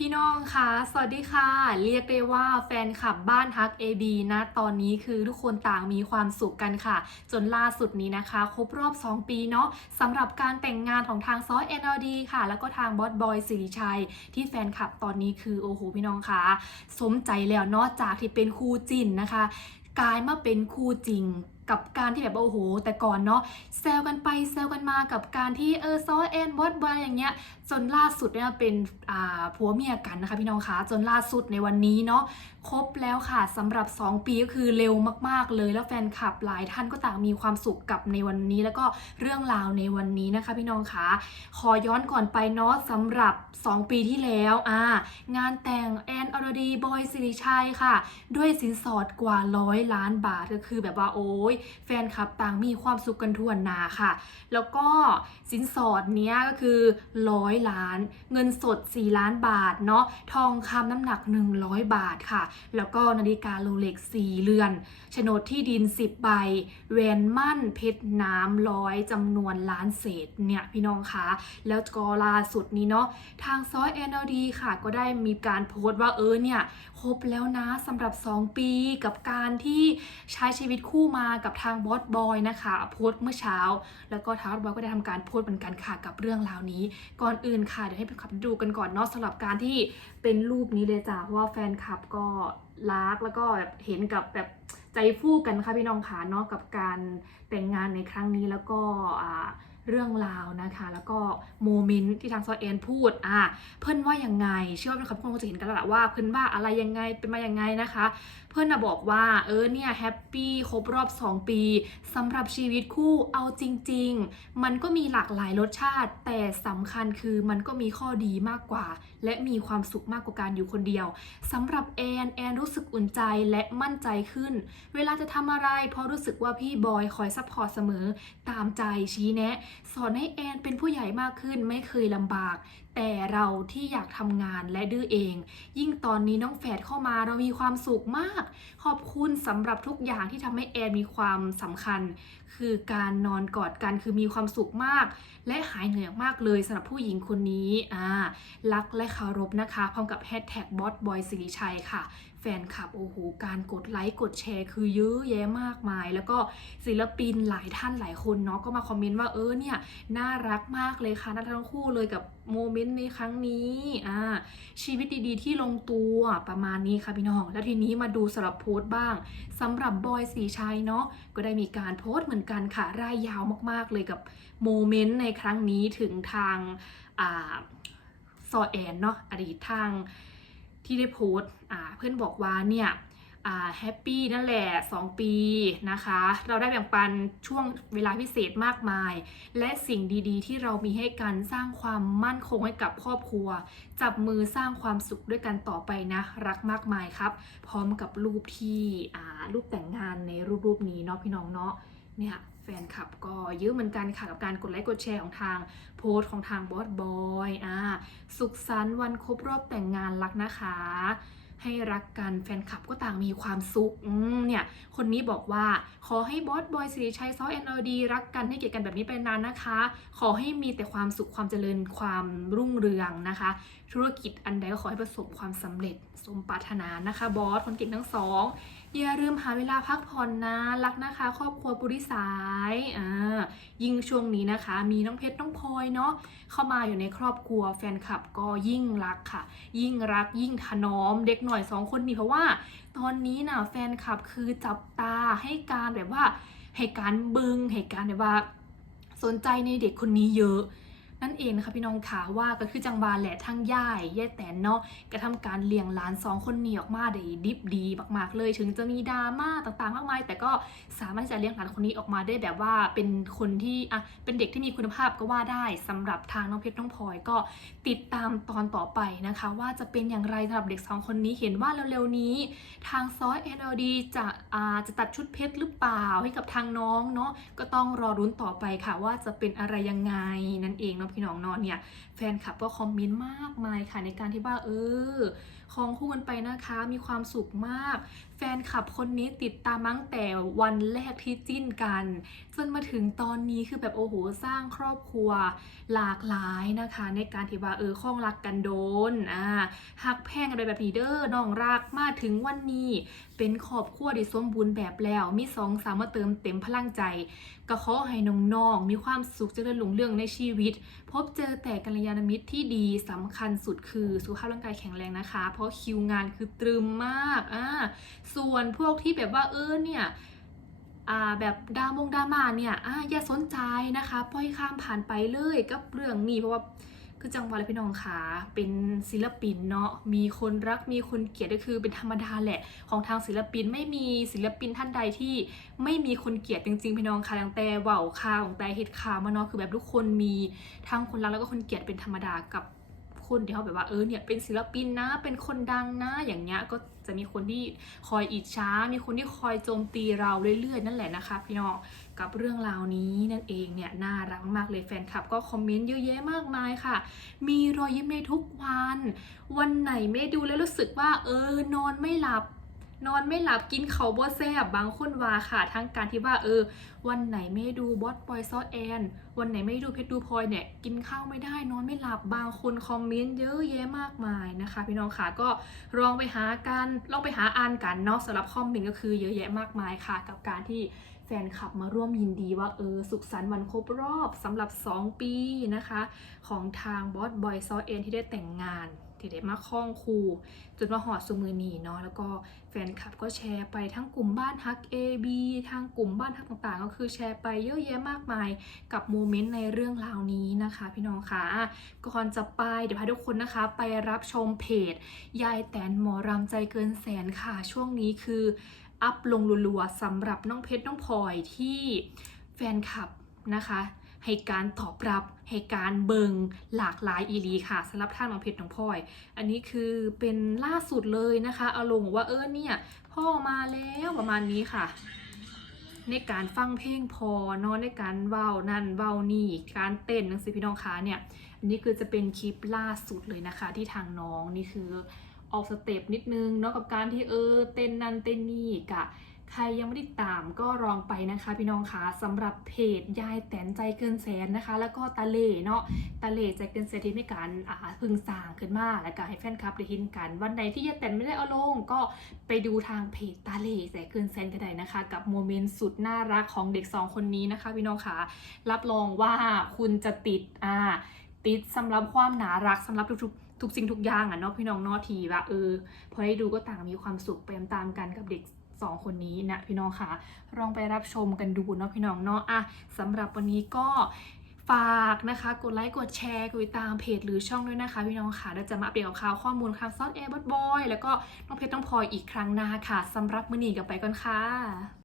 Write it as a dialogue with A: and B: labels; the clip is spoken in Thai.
A: พี่น้องคะ สวัสดีค่ะ เรียกได้ว่าแฟนคลับบ้านฮัก AB นะ ตอนนี้คือทุกคนต่างมีความสุขกันค่ะ จนล่าสุดนี้นะคะ ครบรอบ 2 ปีเนาะสำหรับการแต่งงานของทางซอส NLD ค่ะ แล้วก็ทางบอสบอยสิริชัย ที่แฟนคลับตอนนี้คือ โอ้โห พี่น้องคะ สมใจแล้วเนาะจากที่เป็นคู่จินนะคะ กลายมาเป็นคู่จริงกับการที่แบบว่าโอ้โห แต่ก่อนเนาะแซวกันไปแซวกันมากับการที่เออซอแอนบอสบอยอย่างเงี้ย จนล่าสุดเนี่ยเป็นผัวเมียกันนะคะพี่น้องคะจนล่าสุดในวันนี้เนาะครบแล้วค่ะสำหรับ 2 ปีก็คือเร็วมากๆเลย แล้วแฟนคลับหลายท่านก็ต่างมีความสุขกับในวันนี้ แล้วก็เรื่องราวในวันนี้นะคะ พี่น้องคะขอย้อนก่อนไปเนาะสำหรับ 2 ปีที่แล้วอ่างานแต่งแอนอรดีบอยสิริชัยค่ะ ด้วยสินสอดกว่าร้อยล้านบาทก็คือแบบว่าโอ้ยแฟนคลับต่างมีความสุขกันทั่วหนาค่ะ แล้วก็สินสอดเนี้ยก็คือร้อยล้าน เงินสด 4 ล้านบาทเนาะทองคำน้ำหนัก 100 บาทค่ะ แล้วก็นาฬิกาโรเล็ก4เรือนโฉนดที่ดิน 10 ใบแหวนมั่นเพชรน้ำร้อยจำนวนล้านเศษเนี่ยพี่น้องคะแล้วก็ล่าสุดนี้เนาะทางซอย NLD ค่ะ ก็ได้มีการโพสต์ว่าเออเนี่ยครบแล้วนะสำหรับ 2 ปีกับการที่ใช้ชีวิตคู่มากับทางบอสบอยนะคะโพสต์เมื่อเช้า แล้วก็ทางบอสบอยก็ได้ทำการโพสต์เหมือนกันค่ะกับเรื่องราวนี้ก่อนอื่นค่ะ เดี๋ยวให้ไปขับดูกันก่อนเนาะสำหรับการที่เป็นรูปนี้เลยจ้ะเพราะว่าแฟนคลับก็รักแล้วก็แบบเห็นกับแบบใจฟู่กันค่ะพี่น้องค่ะเนาะกับการแต่งงานในครั้งนี้แล้วก็อ่า เรื่องราวนะคะ แล้วก็โมเมนต์ที่ทางซอยแอนพูดอะเพื่อนว่ายังไง เชื่อว่าเป็นคำพูดคงจะเห็นกันแล้วแหละว่าเพื่อนว่าอะไรยังไงเป็นมายังไงนะคะ เพื่อนนะบอกว่าเออเนี่ยแฮปปี้ครบรอบ 2 ปีสำหรับชีวิตคู่เอาจริง ๆ มันก็มีหลากหลายรสชาติ แต่สำคัญคือมันก็มีข้อดีมากกว่า และมีความสุขมากกว่าการอยู่คนเดียวสำหรับแอนแอนรู้สึกอุ่นใจและมั่นใจขึ้น เวลาจะทำอะไรเพราะรู้สึกว่าพี่บอยคอยซัพพอร์ตเสมอตามใจชี้แนะสอนให้แอนเป็นผู้ใหญ่มากขึ้นไม่เคยลำบาก แต่เราที่อยากทำงานและดื้อเอง ยิ่งตอนนี้น้องแฝดเข้ามาเรามีความสุขมาก ขอบคุณสำหรับทุกอย่างที่ทำให้แอนมีความสำคัญ คือการนอนกอดกันคือมีความสุขมาก และหายเหนื่อยมากเลยสำหรับผู้หญิงคนนี้อ่ารักและเคารพนะคะ พร้อมกับแฮชแท็กบอสบอยสิริชัยค่ะแฟนคลับโอ้โหการกดไลค์กดแชร์คือเยอะแยะมากมาย แล้วก็ศิลปินหลายท่านหลายคนเนาะก็มาคอมเมนต์ว่าเออเนี่ยน่ารักมากเลยค่ะน่าทั้งคู่เลยกับ โมเมนต์ในครั้งนี้อ่าชีวิตดีๆ ที่ลงตัวประมาณนี้ค่ะพี่น้อง แล้วทีนี้มาดูสำหรับโพสต์บ้างสำหรับบอยสีชัยเนาะก็ได้มีการโพสต์เหมือนกันค่ะร่ายยาวมากๆเลยกับโมเมนต์ในครั้งนี้ถึงทางอ่าซอแอนเนาะอดีตทางที่ได้โพสต์อ่าเพื่อนบอกว่าเนี่ย แฮปปี้นั่นแหละ 2 ปีนะคะ เราได้แบ่งปันช่วงเวลาพิเศษมากมาย และสิ่งดีๆ ที่เรามีให้กันสร้างความมั่นคงให้กับครอบครัว จับมือสร้างความสุขด้วยกันต่อไปนะ รักมากมายครับ พร้อมกับรูปที่รูปแต่งงานในรูปรูปนี้เนาะพี่น้องเนาะเนี่ยแฟนคลับก็เยอะเหมือนกันค่ะกับการกดไลค์กดแชร์ของทางโพสต์ของทางบอสบอยอ่าสุขสันต์วันครบรอบแต่งงานรักนะคะ ให้รักกันแฟนคลับก็ต่างมีความสุขเนี่ยคนนี้บอกว่าขอให้บอสบอยสิริชัยซอ NLD รักกันให้เกียรติกันแบบนี้ไปนานนะคะ ขอให้มีแต่ความสุขความเจริญความรุ่งเรืองนะคะ ธุรกิจอันใดก็ขอให้ประสบความสำเร็จสมปรารถนานะคะบอสคนเก่งทั้งสอง อย่าลืมหาเวลาพักผ่อนนะรักนะคะ ครอบครัวปุริสายอ่ายิ่งช่วงนี้นะคะ มีน้องเพชรน้องพลอยเนาะเข้ามาอยู่ในครอบครัวแฟนคลับก็ยิ่งรักค่ะ ยิ่งรักยิ่งถนอมเด็กหน่อยสองคนนี้เพราะว่า ตอนนี้นะแฟนคลับคือจับตาให้การแบบว่าให้การบึงให้การแบบว่า สนใจในเด็กคนนี้เยอะ นั่นเองนะคะพี่น้องขาว่าก็คือจังบานแหละทั้งย่ายย่าแตนเนาะกระทำการเลี้ยงหลานสองคนนี้ออกมาได้ดิบดีมากๆเลย ถึงจะมีดราม่าต่างๆ มากมาย แต่ก็สามารถที่จะเลี้ยงหลานคนนี้ออกมาได้แบบว่าเป็นคนที่อะเป็นเด็กที่มีคุณภาพก็ว่าได้สำหรับทางน้องเพชรน้องพลอยก็ติดตามตอนต่อไปนะคะ ว่าจะเป็นอย่างไรสำหรับเด็กสองคนนี้เห็นว่าเร็วๆนี้ ทางซอย NLD จะอ่าจะตัดชุดเพชรหรือเปล่าให้กับทางน้องเนาะก็ต้องรอรุ้นต่อไปค่ะว่าจะเป็นอะไรยังไงนั่นเองเนาะพี่น้องเนาะเนี่ยแฟนคลับก็คอมเมนต์มากมายค่ะในการที่ว่าเออ คองคู่กันไปนะคะ มีความสุขมาก แฟนคลับคนนี้ติดตามมาตั้งแต่วันแรกที่จิ้นกัน จนมาถึงตอนนี้คือแบบโอ้โหสร้างครอบครัวหลากหลายนะคะ ในการที่ว่าเออข้องรักกันโดนอ่าหักแพงกันไปแบบนี้เด้อน้องรักมาถึงวันนี้ เป็นครอบครัวที่สมบูรณ์แบบแล้ว มีสองสามมาเติมเต็มพลังใจก็ขอให้น้องๆมีความสุขเจริญหลงเรื่องในชีวิต พบเจอแต่กัลยาณมิตรที่ดีสำคัญสุดคือสุขภาพร่างกายแข็งแรงนะคะเพราะคิวงานคือตรึมมากอ่าส่วนพวกที่แบบว่าเออเนี่ยอ่าแบบดามงดามาเนี่ยอ่าอย่าสนใจนะคะปล่อยข้ามผ่านไปเลยกับเรื่องนี้เพราะว่าคือจังหวะเลยพี่น้องขาเป็นศิลปินเนาะมีคนรักมีคนเกลียดก็คือเป็นธรรมดาแหละ ของทางศิลปินไม่มีศิลปินท่านใดที่ไม่มีคนเกลียดจริงๆพี่น้องค่ะตั้งแต่เว่าวขาวตั้งแต่เหตุขามาเนาะคือแบบทุกคนมีทั้งคนรักแล้วก็คนเกลียดเป็นธรรมดากับ คนที่เขาแบบว่าเออเนี่ยเป็นศิลปินนะ เป็นคนดังนะ อย่างเงี้ยก็จะมีคนที่คอยอิจฉา มีคนที่คอยโจมตีเราเรื่อยๆ นั่นแหละนะคะพี่น้องกับเรื่องราวนี้นั่นเองเนี่ยน่ารักมากเลยแฟนคลับ ก็คอมเมนต์เยอะแยะมากมายค่ะ มีรอยยิ้มในทุกวัน วันไหนไม่ดูแล้วรู้สึกว่าเออนอนไม่หลับ นอนไม่หลับกินเขาวบ่แซบบางคนว่าค่ะ ทั้งการที่ว่าเออ วันไหนไม่ดูบอสปอยซอแอนวันไหนไม่ดูเพชรดูพลอยเนี่ยกินข้าวไม่ได้นอนไม่หลับบางคนคอมเมนต์เยอะแยะมากมายนะคะ พี่น้องค่ะก็ลองไปหากันลองไปหาอ่านกันเนาะสำหรับคอมเมนต์ก็คือเยอะแยะมากมายค่ะ กับการที่แฟนคลับมาร่วมยินดีว่าเออสุขสันต์วันครบรอบสำหรับ 2 ปีนะคะ ของทางบอสบอยซอเอ็นที่ได้แต่งงาน ที่ได้มาคล้องคูจนมาหอดสุมือนีเนาะแล้วก็แฟนคลับก็แชร์ไปทั้งกลุ่มบ้านฮัก AB ทางกลุ่มบ้านฮักต่างๆ ก็คือแชร์ไปเยอะแยะมากมายกับโมเมนต์ในเรื่องราวนี้นะคะ พี่น้องคะก่อนจะไปเดี๋ยวพาทุกคนนะคะ ไปรับชมเพจ ยายแตนหมอรำใจเกินแสนค่ะ ช่วงนี้คืออัพลงรัวๆสำหรับน้องเพชรน้องพลอยที่แฟนคลับนะคะ ให้การตอบรับ ให้การเบิงหลากหลายอีลีค่ะสำหรับท่านน้องเพชรน้องพลอย อันนี้คือเป็นล่าสุดเลยนะคะเอาลงว่าเออเนี่ย พ่อมาแล้วประมาณนี้ค่ะ ในการฟังเพลงพอเนาะในการเว้านั่นเว้านี่การเต้นนังสือพี่น้องคะเนี่ยอันนี้คือจะเป็นคลิปล่าสุดเลยนะคะ ที่ทางน้องนี่คือออกสเต็ปนิดนึงเนาะกับการที่เออเต้นนั่นเต้นนี่กะ ใครยังไม่ได้ตามก็ลองไปนะคะพี่น้องคะสำหรับเพจยายแตนใจเกินแสนนะคะ แล้วก็ตาเล่เนาะตาเล่ใจเกินแสนที่มีการอ่าพึงสร้างขึ้นมาแล้วก็ให้แฟนคลับได้เห็นกัน วันไหนที่ยายแตนไม่ได้เอาลงก็ไปดูทางเพจตาเล่ใจเกินแสนก็ได้นะคะ กับโมเมนต์สุดน่ารักของเด็กสองคนนี้นะคะพี่น้องคะรับรองว่าคุณจะติดอ่าติดสำหรับความน่ารักสำหรับทุกๆทุกสิ่งทุกอย่างอะเนาะพี่น้องเนอทีว่าเออพอได้ดูก็ต่างมีความสุขไปตามกันกับเด็ก สองคนนี้นะพี่น้องค่ะลองไปรับชมกันดูเนาะพี่น้องเนาะอะสำหรับวันนี้ก็ฝากนะคะกดไลค์กดแชร์กดติดตามเพจหรือช่องด้วยนะคะพี่น้องค่ะเราจะมาอัปเดตข่าวข้อมูลข่าวซอสแอร์บอสบอยแล้วก็น้องเพชรต้องพลอยอีกครั้งหน้าค่ะสำหรับมือหนีกับไปก่อนค่ะ